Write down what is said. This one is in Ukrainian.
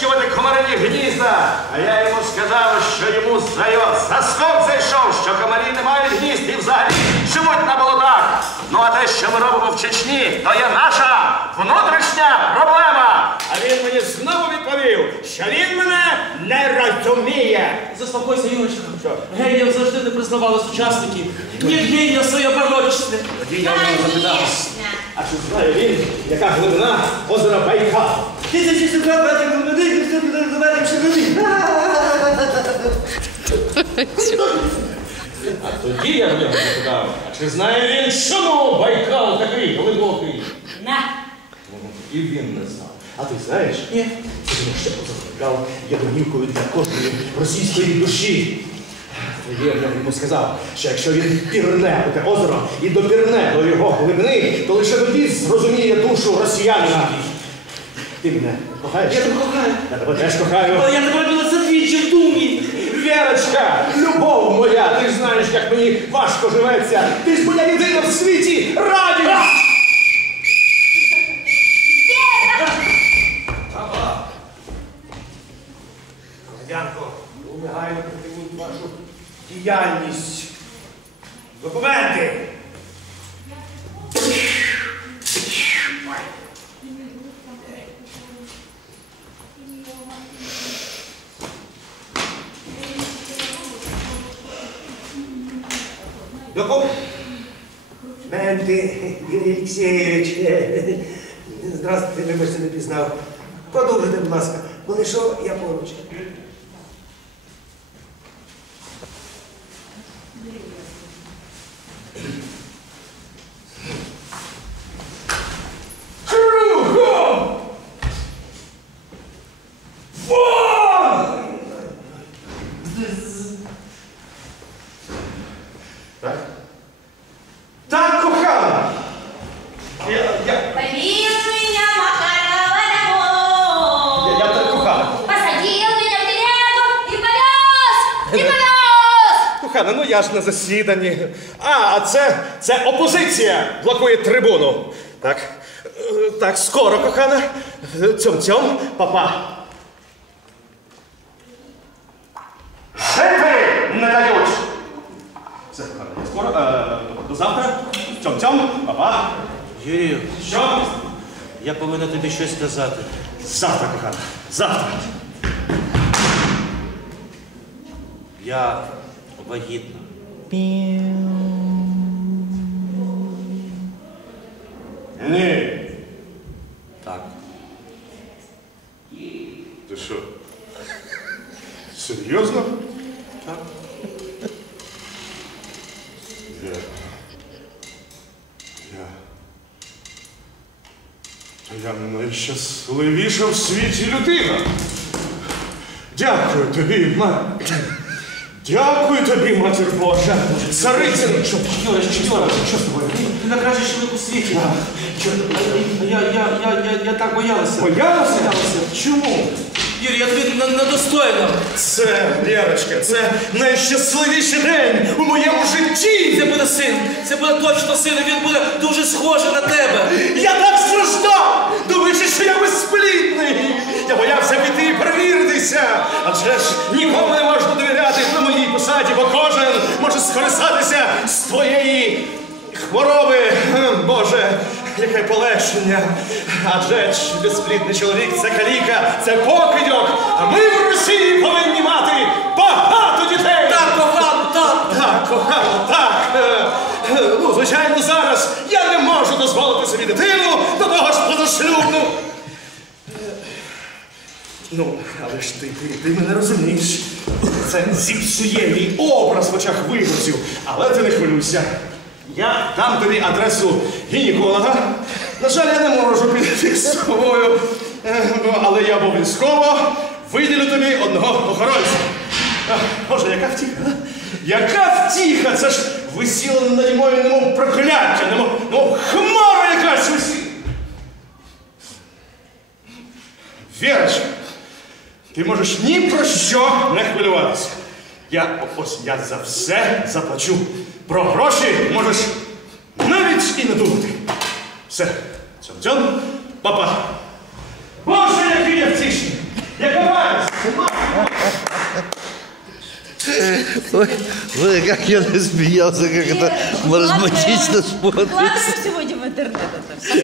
наказ знищувати комарині гнізда. А я йому сказав, що йому за його заскок зайшов, що комарі не мають гнізд і взагалі живуть на болотах. Ну а те, що ми робимо в Чечні, то є наша внутрішня проблема. А він мені знову відповів, що він мене не розуміє. Заспокойся, Юрочка. Геніям завжди не признавали сучасники. Ні генія своє барочне. Тоді я в нього запитав. А чи знає він, яка глибина озера Байкал? А тоді я в нього запитав, а чи знає він, чому Байкал такий глибокий? На. І він не знав. А ти знаєш? Ні. Це тому, що озеро Байкал є домівкою для кожної російської душі. Тоді я йому сказав, що якщо він пірне у те озеро і допірне до його глибини, то лише тоді зрозуміє душу росіянина. Ти мене кохаєш? Я тебе кохаю. Я тебе теж кохаю. Але я тебе робила за двічі в думі. Вірочка, любов моя, ти ж знаєш, як мені важко живеться. Ти ж моя єдина в світі радість! Громадянко, негайно притягнуть вашу діяльність. Документи! Документи, Юрій Олексійович. Здравствуйте, вибачте, не пізнав. Продовжуйте, будь ласка. Коли що, я поруч. Кругом! Вон! Так? Так, кохана! Я, я, Повез меня Макарова домой. я, я так кохана. Посадил меня в телегу и повез! И повез! Ну я ж на засіданні. А, а це, це опозиція блокує трибуну. Так, так, скоро, кохана. Цьом-цьом, папа. Жити не дають. Все, кохана, я скоро. Е, до, до завтра. Цьом-цьом, папа. Юрію, Що? я повинен тобі щось сказати. Завтра, кохана. Завтра. Я вагітна. Ні. Так. Ти що? Серйозно? Так. Я. Я. То я найщасливіша в світі людина. Дякую тобі, ма. Дякую тобі, матір Божа. Царицин. Що? Юра, що, Юра, Що з тобою? ти найкращий чоловік у світі. Я, я, я, я, я так боялася. Боялася? Боялася. Чому? Юрій, я тобі не- недостойна. Це, Лєрочка, це найщасливіший день у моєму житті. Це буде син. Це буде точно син, і він буде дуже схожий на тебе. Я так страждав, думаючи, що я безплідний. Я боявся піти і перевіритися. Адже ж нікому не можна скористатися з твоєї хвороби. Боже, яке полегшення. Адже ж безплідний чоловік це каліка, це покидьок. А ми в Росії повинні мати багато дітей. Так, кохано, так. Так, кохано, так. Ну, звичайно, зараз я не можу дозволити собі дитину, до того ж позашлюбну. Ну, але ж ти, ти, ти мене розумієш. Це зіпсує мій образ в очах виборців. Але ти не хвилюйся. Я дам тобі адресу гінеколога. На жаль, я не можу піти з тобою, е, але я обов'язково виділю тобі одного охоронця. Боже, яка втіха? Яка втіха? Це ж висіло наді мною, немов прокляття, немов, немов хмара якась висіла. Вірочка, ти можеш ні про що не хвилюватися. Я ось я за все заплачу. Про гроші можеш навіть і не думати. Все, цьом цьом, папа. Боже, як я втішний! Яка маю! Ой, ой, как я засмеялся, как это маразматично смотрится. Ладно, сегодня в интернет.